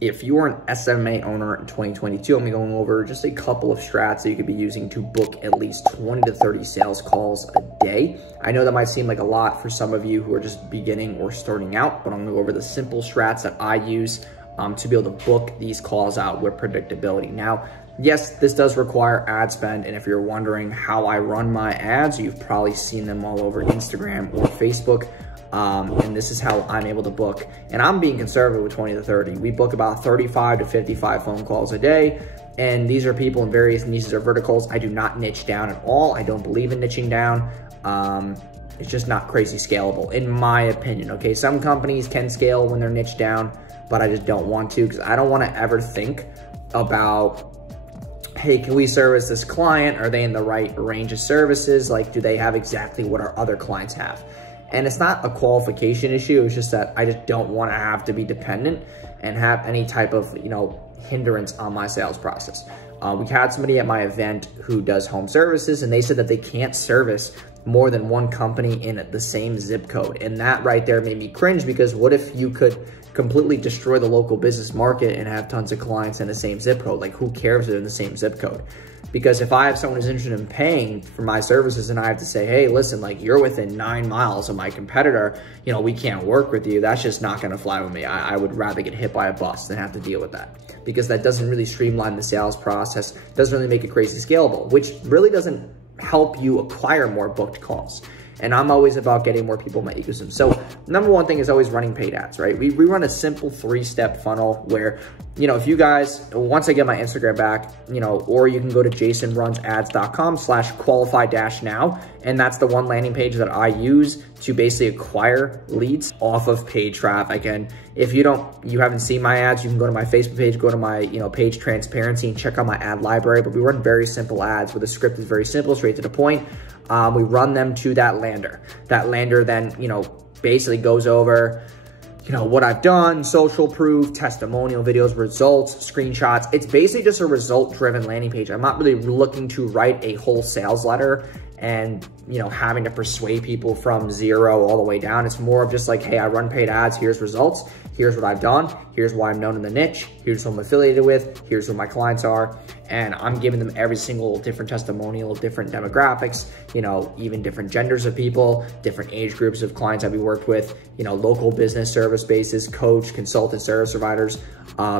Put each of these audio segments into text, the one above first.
If you are an SMMA owner in 2022, I'm going over just a couple of strats that you could be using to book at least 20 to 30 sales calls a day. I know that might seem like a lot for some of you who are just beginning or starting out, but I'm gonna go over the simple strats that I use to be able to book these calls out with predictability. Now, yes, this does require ad spend, and if you're wondering how I run my ads, you've probably seen them all over Instagram or Facebook. And this is how I'm able to book. And I'm being conservative with 20 to 30. We book about 35 to 55 phone calls a day. And these are people in various niches or verticals. I do not niche down at all. I don't believe in niching down. It's just not crazy scalable, in my opinion, okay? Some companies can scale when they're niche down, but I just don't want to, because I don't want to ever think about, hey, can we service this client? Are they in the right range of services? Like, do they have exactly what our other clients have? And it's not a qualification issue. It's just that I just don't want to have to be dependent and have any type of, hindrance on my sales process. We had somebody at my event who does home services, and they said that they can't service more than one company in the same zip code. And that right there made me cringe, because what if you could completely destroy the local business market and have tons of clients in the same zip code? Like, who cares if they're in the same zip code? Because if I have someone who's interested in paying for my services and I have to say, hey, listen, like, you're within 9 miles of my competitor, we can't work with you, that's just not gonna fly with me. I would rather get hit by a bus than have to deal with that, because that doesn't really streamline the sales process, doesn't really make it crazy scalable, which really doesn't help you acquire more booked calls. And I'm always about getting more people in my ecosystem. So number one thing is always running paid ads, right? We run a simple 3-step funnel where, if you guys, once I get my Instagram back, or you can go to jasonrunsads.com/qualify-now. And that's the one landing page that I use to basically acquire leads off of paid traffic. And if you haven't seen my ads, you can go to my Facebook page, go to my, page transparency and check out my ad library. But we run very simple ads where the script is very simple, straight to the point. We run them to that lander. That lander then, basically goes over, what I've done, social proof, testimonial videos, results, screenshots. It's basically just a result-driven landing page. I'm not really looking to write a whole sales letter and, having to persuade people from 0 all the way down. It's more of just like, hey, I run paid ads, here's results, here's what I've done, here's why I'm known in the niche, here's who I'm affiliated with, here's who my clients are, and I'm giving them every single different testimonial, different demographics, even different genders of people, different age groups of clients that we worked with, local business service bases, coach, consultant, service providers,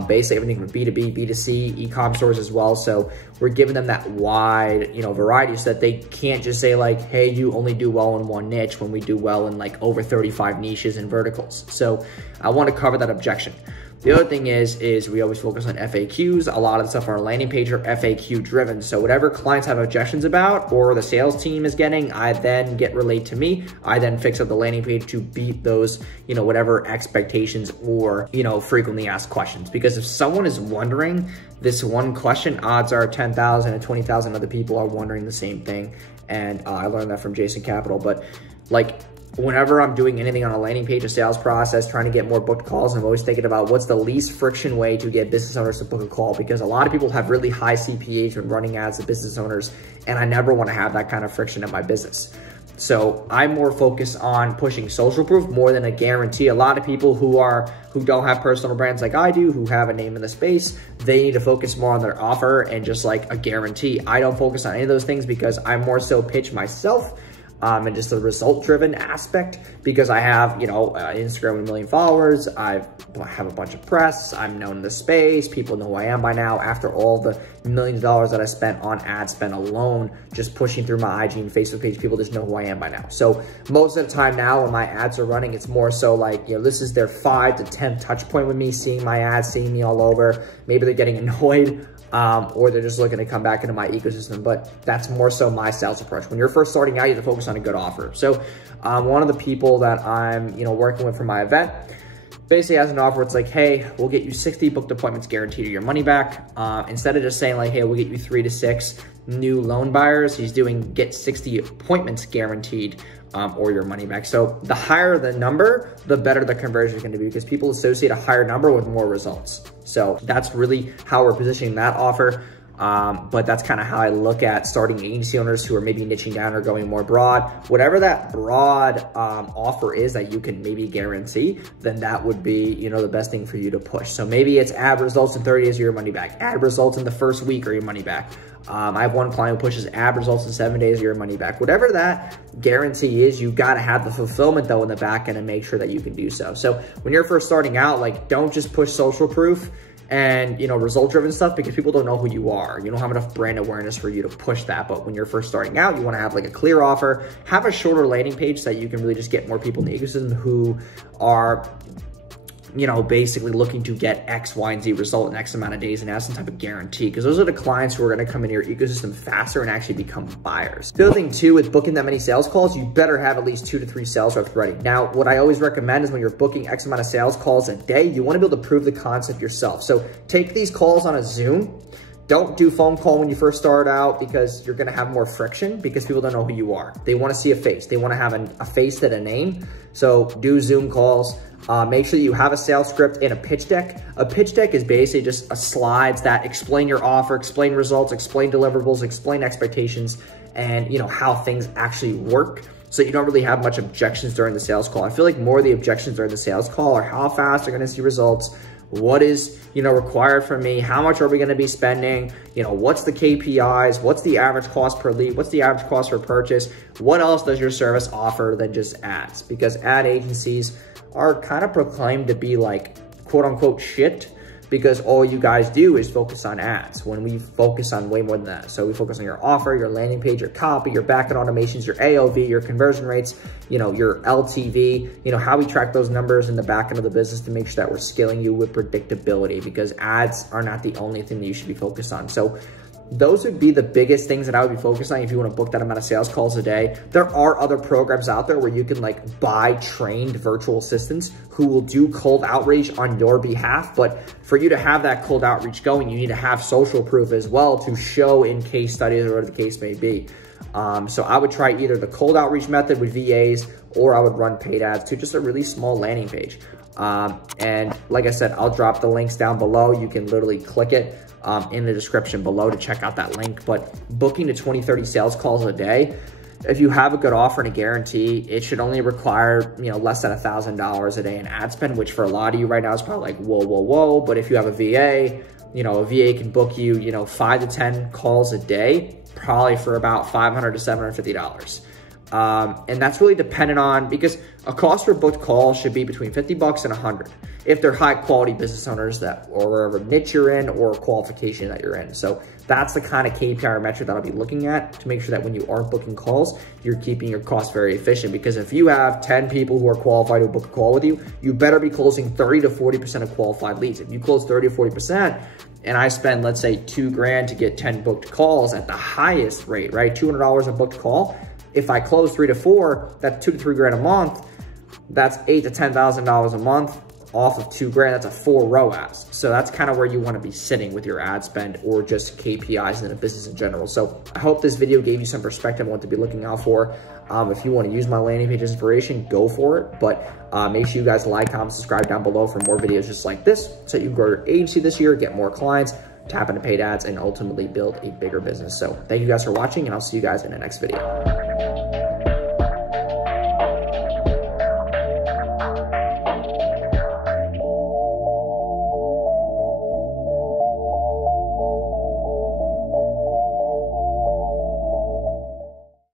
basically everything from B2B, B2C, e-com stores as well. So we're giving them that wide, variety, so that they can't just say like, hey, you only do well in one niche, when we do well in like over 35 niches and verticals. So I want to cover that objection. The other thing is we always focus on FAQs. A lot of the stuff on our landing page are FAQ driven. So whatever clients have objections about or the sales team is getting, I then get relayed to me. I then fix up the landing page to beat those, whatever expectations or, frequently asked questions. Because if someone is wondering this one question, odds are 10,000 and 20,000 other people are wondering the same thing. And I learned that from Jason Capital. But like, whenever I'm doing anything on a landing page, a sales process, trying to get more booked calls, I'm always thinking about what's the least friction way to get business owners to book a call, because a lot of people have really high CPAs when running ads to business owners, and I never want to have that kind of friction in my business. So I'm more focused on pushing social proof more than a guarantee. A lot of people who don't have personal brands like I do, who have a name in the space, they need to focus more on their offer and just like a guarantee. I don't focus on any of those things, because I more so pitch myself and just the result-driven aspect, because I have, Instagram with 1 million followers. I have a bunch of press. I'm known in the space. People know who I am by now. After all the millions of dollars that I spent on ad spend alone, just pushing through my IG and Facebook page, people just know who I am by now. So most of the time now when my ads are running, it's more so like, this is their 5 to 10 touch point with me, seeing my ads, seeing me all over. Maybe they're getting annoyed. Or they're just looking to come back into my ecosystem, but that's more so my sales approach. When you're first starting out, you have to focus on a good offer. So one of the people that I'm working with for my event basically has an offer. It's like, hey, we'll get you 60 booked appointments guaranteed or your money back. Instead of just saying like, hey, we'll get you 3 to 6 new loan buyers, he's doing get 60 appointments guaranteed or your money back. So the higher the number, the better the conversion is going to be, because people associate a higher number with more results. So that's really how we're positioning that offer. But that's kind of how I look at starting agency owners who are maybe niching down or going more broad. Whatever that broad offer is that you can maybe guarantee, then that would be, you know, the best thing for you to push. So maybe it's ad results in 30 days or your money back, ad results in the first week or your money back. I have one client who pushes ad results in 7 days or your money back. Whatever that guarantee is, you got to have the fulfillment though in the back end and make sure that you can do so. So when you're first starting out, like, don't just push social proof and, you know, result driven stuff, because people don't know who you are. You don't have enough brand awareness for you to push that. But when you're first starting out, you want to have like a clear offer, have a shorter landing page so that you can really just get more people in the ecosystem who are, you know, basically looking to get X, Y, and Z result in X amount of days and have some type of guarantee, because those are the clients who are going to come into your ecosystem faster and actually become buyers. The other thing too, with booking that many sales calls, you better have at least 2 to 3 sales reps ready. Now, what I always recommend is when you're booking X amount of sales calls a day, you want to be able to prove the concept yourself. So take these calls on a Zoom. Don't do phone call when you first start out, because you're gonna have more friction because people don't know who you are. They wanna see a face. They wanna have a face and a name. So do Zoom calls. Make sure you have a sales script and a pitch deck. A pitch deck is basically just a slides that explain your offer, explain results, explain deliverables, explain expectations, and, you know, how things actually work. So you don't really have much objections during the sales call. I feel like more of the objections during the sales call are how fast they're gonna see results, what is, you know, required from me, how much are we gonna be spending, you know, what's the KPIs, what's the average cost per lead, what's the average cost per purchase, what else does your service offer than just ads? Because ad agencies are kind of proclaimed to be like, quote unquote, shit, because all you guys do is focus on ads, when we focus on way more than that. So we focus on your offer, your landing page, your copy, your backend automations, your AOV, your conversion rates, you know, your LTV, you know, how we track those numbers in the back end of the business to make sure that we're scaling you with predictability, because ads are not the only thing that you should be focused on. So those would be the biggest things that I would be focused on if you want to book that amount of sales calls a day. There are other programs out there where you can like buy trained virtual assistants who will do cold outreach on your behalf. But for you to have that cold outreach going, you need to have social proof as well to show in case studies or whatever the case may be. So I would try either the cold outreach method with VAs, or I would run paid ads to just a really small landing page. And like I said, I'll drop the links down below. You can literally click it in the description below to check out that link. But booking to 20, 30 sales calls a day, if you have a good offer and a guarantee, it should only require, you know, less than $1,000 a day in ad spend, which for a lot of you right now is probably like, whoa, whoa, whoa. But if you have a VA, you know, a VA can book you, you know, 5 to 10 calls a day, probably for about $500 to $750. And that's really dependent on, because a cost per booked call should be between 50 bucks and 100 if they're high quality business owners that, or whatever niche you're in or qualification that you're in. So that's the kind of KPI or metric that I'll be looking at to make sure that when you are booking calls, you're keeping your costs very efficient. Because if you have 10 people who are qualified to book a call with you, you better be closing 30 to 40% of qualified leads. If you close 30 to 40%, and I spend, let's say, $2,000 to get 10 booked calls at the highest rate, right? $200 a booked call. If I close 3 to 4, that's $2 to $3,000 a month. That's $8,000 to $10,000 a month off of $2,000. That's a 4 ROAS. So that's kind of where you want to be sitting with your ad spend or just KPIs in a business in general. So I hope this video gave you some perspective on what to be looking out for. If you want to use my landing page inspiration, go for it. But make sure you guys like, comment, subscribe down below for more videos just like this, so you can grow your agency this year, get more clients, tap into paid ads, and ultimately build a bigger business. So thank you guys for watching, and I'll see you guys in the next video.